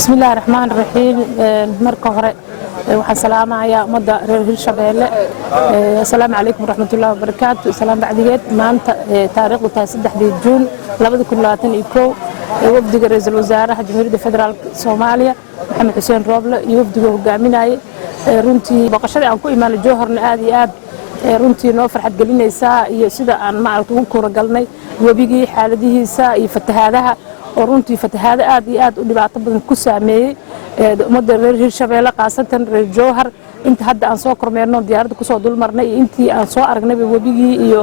بسم الله الرحمن الرحيم marka hore waxaan salaamayaa umada reer Hirshabeelle assalaamu calaykum waraxmatullaahi wabarakaatu salaam bacdigeed maanta taariikhdu tahay 3 Juun 2021 wafdiga ra'iisul wasaaraha Jamhuuriyadda Federaalka Soomaaliya Maxamed Xuseen Rooble iyo wafdiga hogaaminayay runtii baqashada aan ku imaanay Jowharna aad iyo aad runtii noo farxad gelinaysa iyo sida aan maaragtay ugu kora galnay wabigii xaaladihiisa iyo fatahaadaha oo runtii fatahaada aad iyo aad u dhibaato badan ku saameeyay umada reer Hirshabeelle qaasatan reer Jowhar inta hadda aan soo kormeerno diyaaradda ku soo dulmarnay intii aan soo aragnay wabigii iyo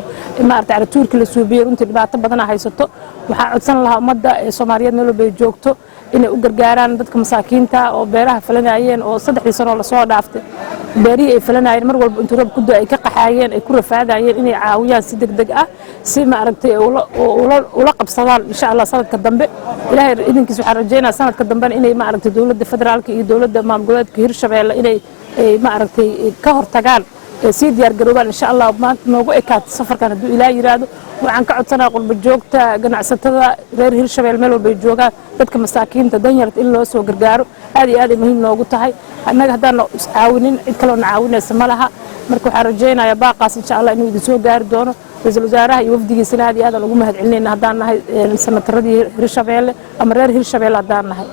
maaragtay caratuurka la suubiyay runtii dhibaato badan haysato waxaan codsan lahaa umada Soomaaliyeed meel walba joogto inay u gargaaraan dadka masaakiinta oo beeraha falanayeen oo 3 sano la soo dhaaftay beerihi ay falanayeen mar walba inta roob ku da'ay ka qaxayeen ay ku rafaadayeen inay caawiyaan si degdeg ah si maaragtay ula qabsadaan insha Allah sanadka dambe ilaahay idinkiisa waxaan rajaynayaa sanadka dambe inay maaragtay dawladda federaalka iyo dawladda maamulgoboleedka Hirshabeelle inay maaragtay ka hortagaan si diyaar garoobaan insha Allah maanta noogu ekaato safarkan haduu ilaahay yiraahdo waxaan ka codsanayaa qurba joogta ganacsatada reer Hirshabeelle meel walba joogaan dadka masaakiinta danyarta in loo soo gargaaro aad iyo aad muhiim noogu tahay annaga hadaan caawinin cid kale oo caawinaysa malaha marka waxaan rajaynayaa baaqaas insha Allah inuu idin soo gaari doono ra'iisul wasaaraha iyo wafdigiisa aad iyo aad ugu mahadcelinayna hadaan nahay sanataradii Hirshabeelle ama reer Hirshabeelle hadaan nahay